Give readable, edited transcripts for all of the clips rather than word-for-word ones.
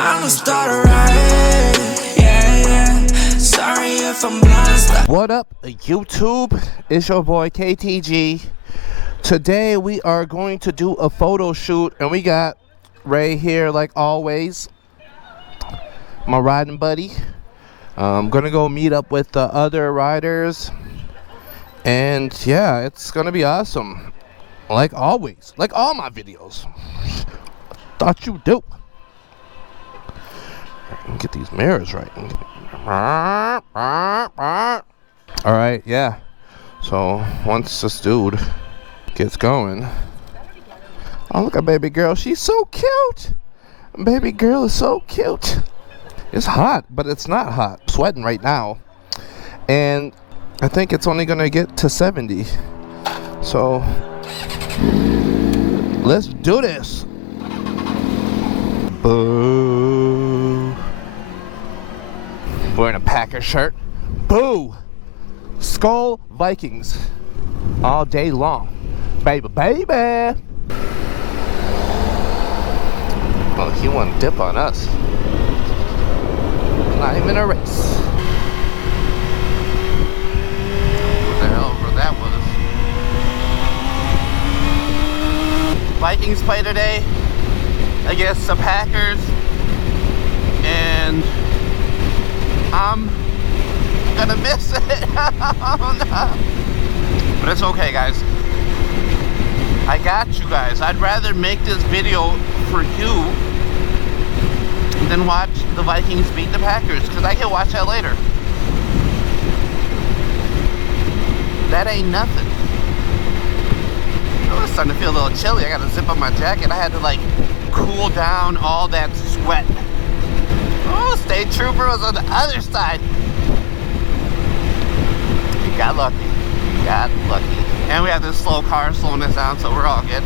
I'ma start a riot. Yeah, yeah. Sorry if I'm blind. What up, YouTube? It's your boy KTG. Today we are going to do a photo shoot, and we got Ray here like always, my riding buddy. I'm gonna go meet up with the other riders, and yeah, it's gonna be awesome, like always, like all my videos. Thought you do. Get these mirrors right. All right, yeah. So once this dude gets going, oh, look at baby girl, she's so cute. Baby girl is so cute. It's hot, but it's not hot. I'm sweating right now, and I think it's only gonna get to 70. So let's do this. Boo. Wearing a Packer shirt. Boo. Skull Vikings all day long. Baby, baby. Well, he want to dip on us. Not even a race. What the hell that was? Vikings play today against the Packers, and I'm gonna miss it. Oh, no. But it's okay, guys. I got you guys. I'd rather make this video for you than watch the Vikings beat the Packers, because I can watch that later. That ain't nothing. Oh, it's starting to feel a little chilly. I gotta zip up my jacket. I had to like cool down all that sweat. Oh, State Trooper was on the other side. You got lucky. You got lucky. And we have this slow car slowing us down, so we're all good.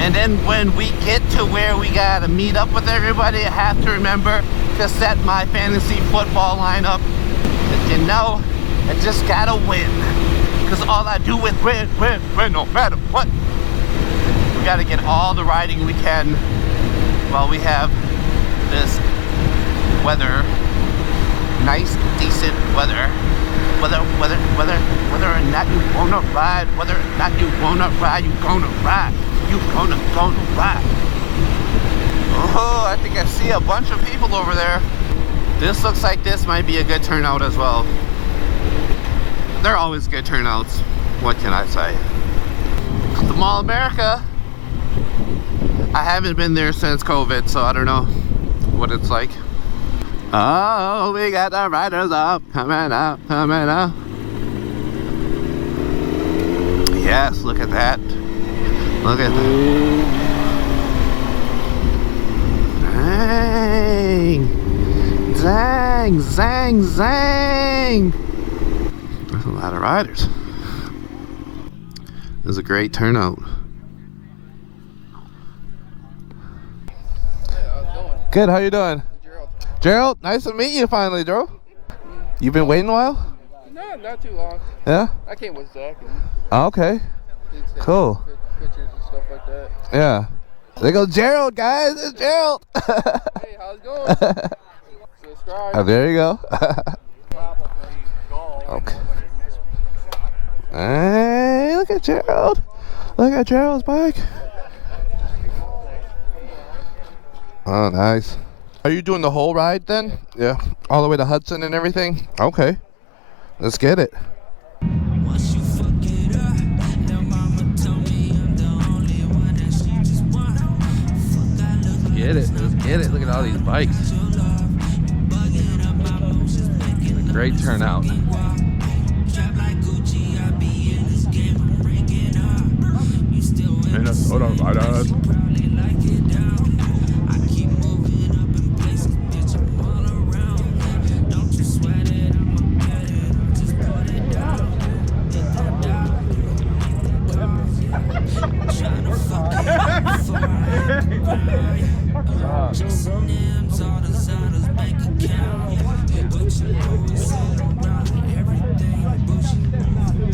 And then when we get to where we gotta meet up with everybody, I have to remember to set my fantasy football lineup. But you know, I just gotta win. Because all I do is win, win, win, no matter what. We gotta get all the riding we can while we have this weather. Nice, decent weather. Whether or not you wanna ride, whether or not you wanna ride, you gonna ride. You gonna ride. Oh, I think I see a bunch of people over there. This looks like this might be a good turnout as well. They're always good turnouts. What can I say? The Mall of America. I haven't been there since COVID, so I don't know what it's like. Oh, we got the riders up, coming out, coming out. Yes, look at that. Look at that. Dang. Zang, zang, zang. There's a lot of riders. This is a great turnout. Hey, how's it going? Good, how you doing? Gerald. Gerald, nice to meet you finally, bro. You been waiting a while? No, not too long. Yeah? I came with Zach. And Oh, okay. did some Cool. pictures and stuff like that. Yeah. There goes Gerald, guys. It's Gerald. Hey, how's it going? Subscribe. Oh, there you go. Okay. Hey, look at Gerald. Look at Gerald's bike. Oh, nice. Are you doing the whole ride then? Yeah. All the way to Hudson and everything? Okay. Let's get it. Once you fuck it up, now mama told me I'm the only one that she just want. Fuck, I look Get it. Let's get it. Look at all these bikes. Great turnout. trap like Gucci. I be in this game, I'm breaking up. You still with me, probably like it down. I keep moving up in places, bitch, I'm all around. Don't you sweat it, I'ma get it. Just put it down. Get that down. Tryna fuck it up before I just names all the Zana's bank account. But you know it's all around everything bullshit.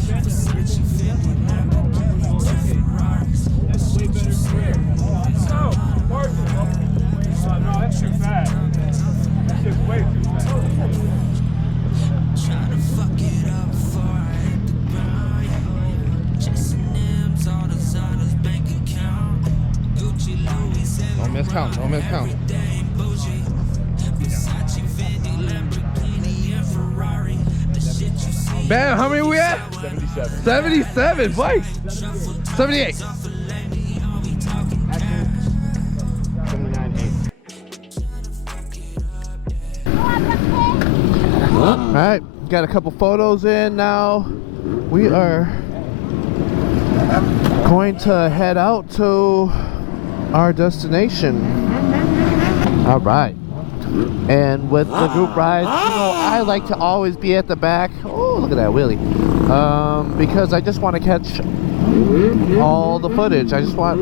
Versace, Fendi, Lamborghini, Ferraris. That's what you said. bougie. Versace, Fendi, Lamborghini, and Ferrari. The shit you see. Bam, how many we at? 77. 77 bikes. 78. 79.8. Alright, got a couple photos in now. We are going to head out to our destination. Alright. And with the group rides, you know, I like to always be at the back. Oh, look at that wheelie. Because I just want to catch all the footage. I just want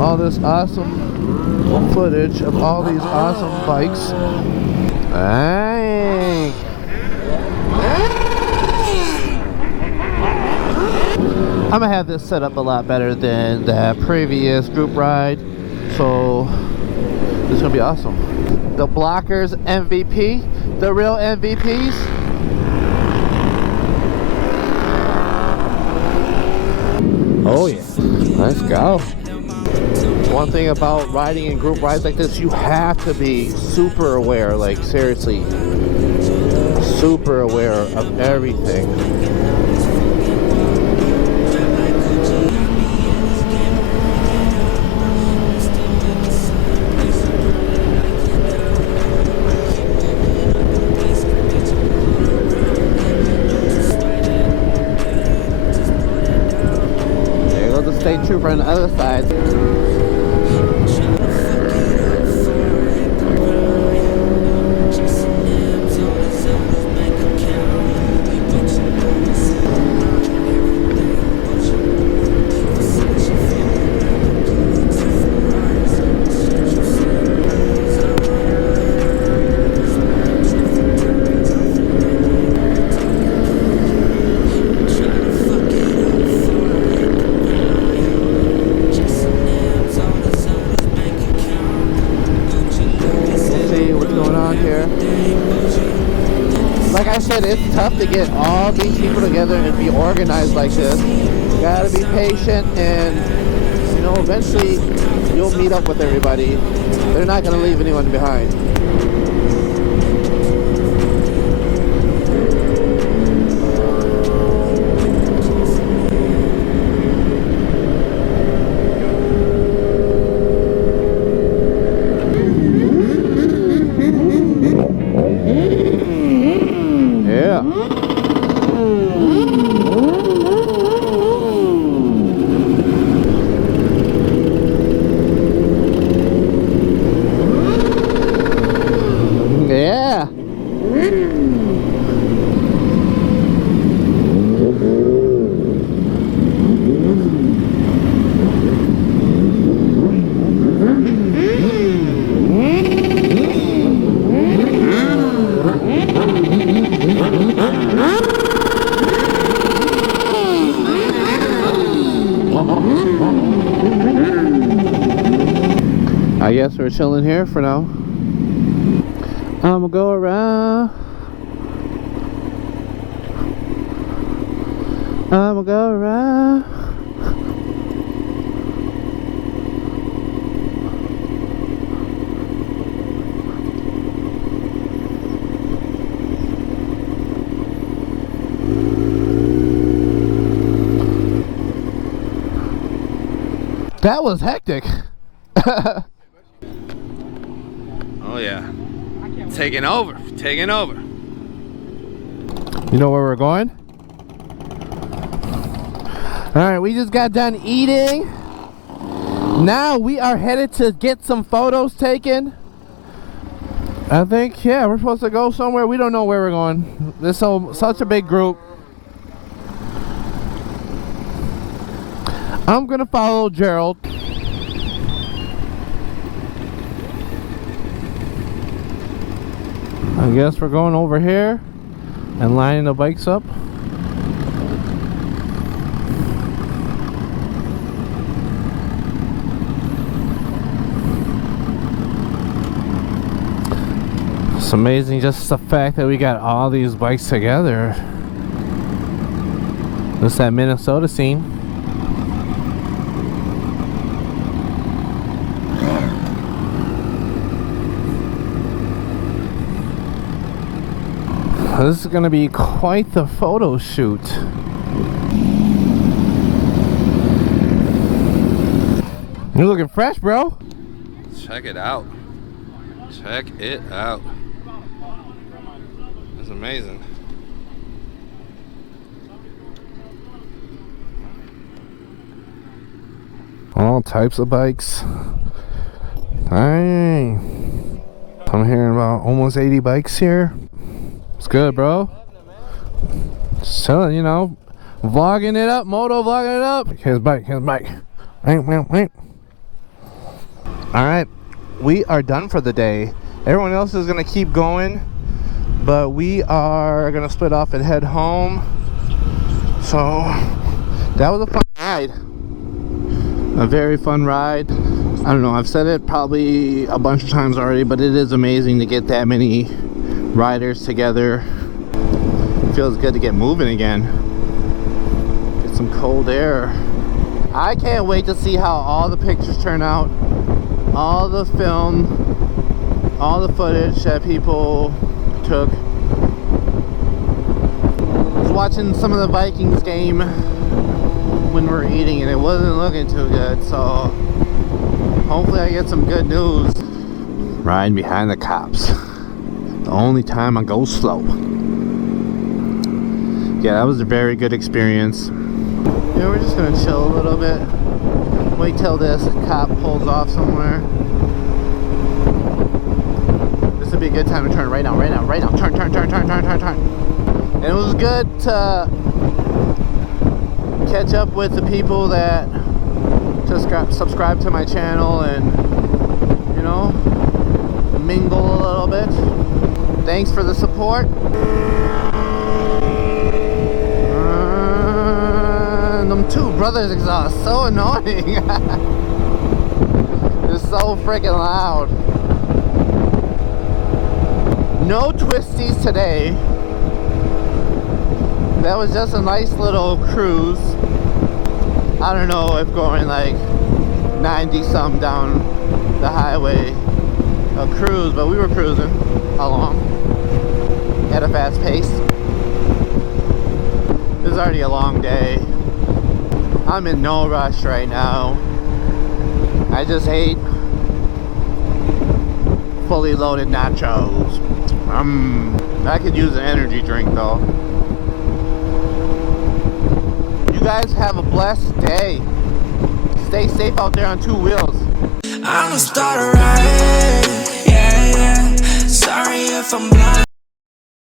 all this awesome footage of all these awesome bikes. Dang. I'm gonna have this set up a lot better than the previous group ride, so this is gonna be awesome. The blockers MVP, the real MVPs. Oh yeah, let's go. One thing about riding in group rides like this, you have to be super aware, like seriously, super aware of everything. There goes the state trooper on the other side. Like I said, it's tough to get all these people together and be organized like this. You gotta be patient, and you know, eventually you'll meet up with everybody. They're not gonna leave anyone behind. I guess we're chilling here for now. I'ma go around. I'ma go around. That was hectic. Oh yeah. Taking over. Taking over. You know where we're going? Alright, we just got done eating. Now we are headed to get some photos taken. I think, yeah, we're supposed to go somewhere. We don't know where we're going. This is such a big group. I'm gonna follow Gerald. I guess we're going over here and lining the bikes up. It's amazing just the fact that we got all these bikes together. This is that Minnesota scene. This is gonna be quite the photo shoot. You're looking fresh, bro. Check it out. Check it out. That's amazing. All types of bikes. Dang. I'm hearing about almost 80 bikes here. It's good, bro. Just telling you know, vlogging it up, moto vlogging it up. Here's bike, here's bike. Wait. All right, we are done for the day. Everyone else is gonna keep going, but we are gonna split off and head home. So that was a fun ride. A very fun ride. I don't know, I've said it probably a bunch of times already, but it is amazing to get that many riders together. It feels good to get moving again. Get some cold air. I can't wait to see how all the pictures turn out. All the film, all the footage that people took. I was watching some of the Vikings game when we were eating and it wasn't looking too good, so hopefully I get some good news. Riding behind the cops. The only time I go slow. Yeah, that was a very good experience. Yeah, we're just gonna chill a little bit. Wait till this cop pulls off somewhere. This would be a good time to turn right now. Turn. And it was good to catch up with the people that just subscribe to my channel and, you know, mingle a little bit. Thanks for the support. Them two brothers exhaust, so annoying. They're so freaking loud. No twisties today. That was just a nice little cruise. I don't know if going like 90 some down the highway a cruise, but we were cruising along at a fast pace. This is already a long day. I'm in no rush right now. I just ate fully loaded nachos. I could use an energy drink though. You guys have a blessed day. Stay safe out there on two wheels. I'm gonna start a riot. Yeah. Sorry if I'm blind.